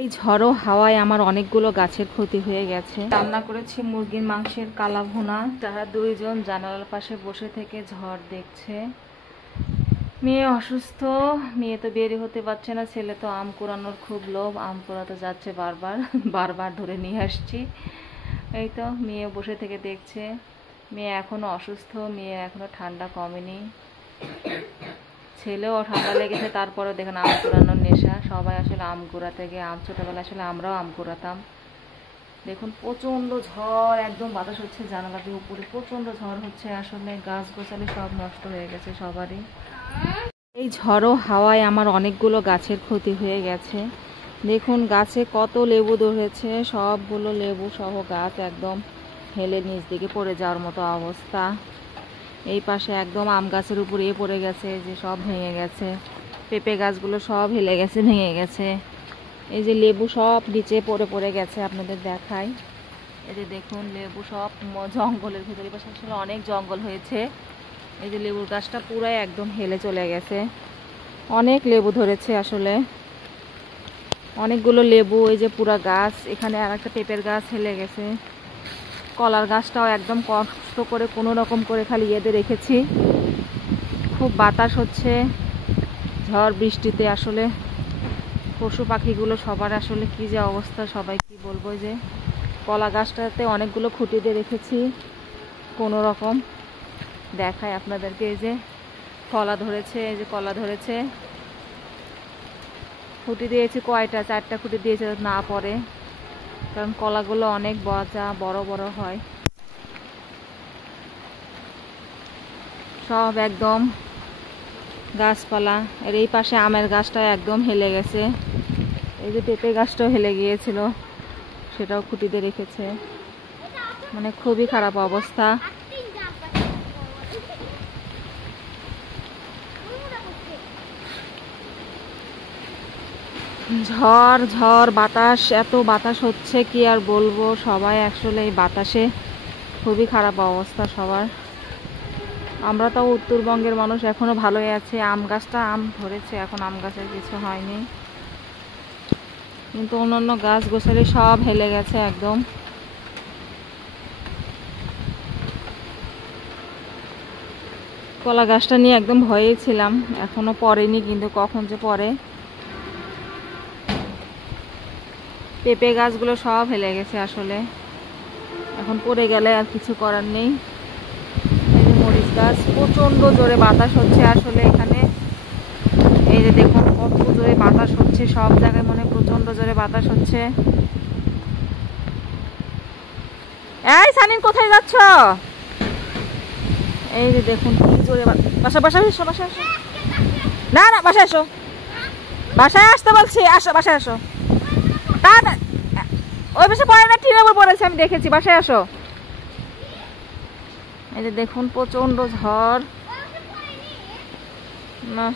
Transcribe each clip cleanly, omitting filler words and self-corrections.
এই ঝড়ো হাওয়ায় আমার অনেকগুলো গাছের ক্ষতি হয়ে গেছে। রান্না করেছি মুরগির মাংসের কালা ভুনা। তারা দুইজন জানালার পাশে বসে থেকে ঝড় দেখছে। মেয়ে অসুস্থ, মেয়ে তো বেরি হতে পারছে না। ছেলে তো আম কুড়ানোর খুব লোভ, আম কুড়াতে যাচ্ছে বারবার বারবার ধরে নিয়ে আসছি। এই তো মেয়ে বসে থেকে দেখছে। মেয়ে এখনো অসুস্থ, মেয়ে এখনো ঠান্ডা কমেনি। ছেলেও ঠান্ডা লেগেছে, তারপরে দেখেন আম কুড়ানোর নেশা। সবাই আসলে আম কুড়াতে গিয়ে ছোটবেলায় আসলে আমরাও আম কুড়াতাম। দেখুন প্রচণ্ড ঝড়, একদম বাতাস হচ্ছে জানালা দিয়ে উপরে, প্রচণ্ড ঝড় হচ্ছে। আসলে গাছ গোছালি সব নষ্ট হয়ে গেছে সবারই। এই ঝড়ো হাওয়ায় আমার অনেকগুলো গাছের ক্ষতি হয়ে গেছে। দেখুন গাছে কত লেবু ধরেছে, সবগুলো লেবু সহ গাছ একদম হেলে নিচ দিকে পড়ে যাওয়ার মতো অবস্থা। এই পাশে একদম আম গাছের উপর পড়ে গেছে, যে সব ভেঙে গেছে। পেঁপে গাছগুলো সব হেলে গেছে, ভেঙে গেছে। এই যে লেবু সব নিচে পড়ে গেছে, আপনাদের দেখাই। এই যে দেখুন লেবু সব জঙ্গলের ভিতরে, পাশে আসলে অনেক জঙ্গল হয়েছে। এই যে লেবুর গাছটা পুরাই একদম হেলে চলে গেছে। অনেক লেবু ধরেছে আসলে, অনেকগুলো লেবু। এই যে পুরা গাছ, এখানে আর একটা পেঁপের গাছ হেলে গেছে। কলার গাছটাও একদম কষ্ট করে কোনো রকম করে খালি রেখেছি। খুব বাতাস হচ্ছে ঝড় বৃষ্টিতে। আসলে পশু পাখিগুলো সবার আসলে কি যে অবস্থা, সবাই কি বলবো। যে কলা গাছটাতে অনেকগুলো খুঁটি দিয়ে রেখেছি কোনো রকম। দেখায় আপনাদেরকে, এই যে কলা ধরেছে, এই যে কলা ধরেছে। খুঁটি দিয়েছি কয়টা, 4টা খুঁটি দিয়েছে না পড়ে, কারণ কলাগুলো অনেক বড় বড় হয়। সব একদম গাছপালা। আর এই পাশে আমের গাছটা একদম হেলে গেছে। এই যে পেঁপে গাছটাও হেলে গিয়েছিল, সেটাও খুঁটি দিয়ে রেখেছে। মানে খুবই খারাপ অবস্থা। ঝড় বাতাস, এত বাতাস হচ্ছে কি আর বলবো। সবাই আসলে এই বাতাসে খুবই খারাপ অবস্থা সবার। আমরা তো উত্তরবঙ্গের মানুষ, এখনো ভালোই আছে। আম গাছটা আম ধরেছে, এখন আম গাছের কিছু হয়নি, কিন্তু অন্যান্য গাছ গোছালি সব হেলে গেছে একদম। কলা গাছটা নিয়ে একদম ভয়েই ছিলাম, এখনো পড়েনি, কিন্তু কখন যে পড়ে। পেঁপে গাছগুলো সব হেলে গেছে আসলে, এখন পড়ে গেলে আর কিছু করার নেই। এই যে মরিচ গাছ, প্রচন্ড জোরে বাতাস হচ্ছে আসলে এখানে। এই যে দেখুন কত জোরে বাতাস হচ্ছে, সব জায়গায় মনে প্রচন্ড জোরে বাতাস হচ্ছে। এই সানিন কোথায় যাচ্ছ? এই যে দেখুন কি জোরে বাসায় এসো, বাসায় এসো। না না, বাসায় এসো, বাসায় আসতে বলছি, আসো বাসায় আসো। ওই পাশে পড়ে না, টিনের উপর পড়েছে, আমি দেখেছি। বাসায় আসো। এই যে দেখুন প্রচন্ড ঝড়। না,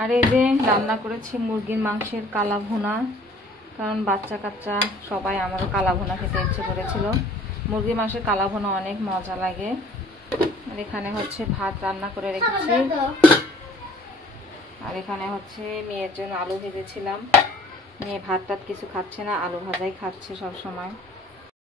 আর এই যে রান্না করেছি মুরগির মাংসের কালা ভুনা, কারণ বাচ্চা কাচ্চা সবাই আমারও কালা ভুনা খেতে ইচ্ছে করেছিল। মুরগির মাংসের কালা ভুনা অনেক মজা লাগে। আর এখানে হচ্ছে ভাত রান্না করে রেখেছি, আর এখানে হচ্ছে মেয়ের জন্য আলু ভেজেছিলাম। মেয়ে ভাত টাত কিছু খাচ্ছে না, আলু ভাজাই খাচ্ছে সব সময়।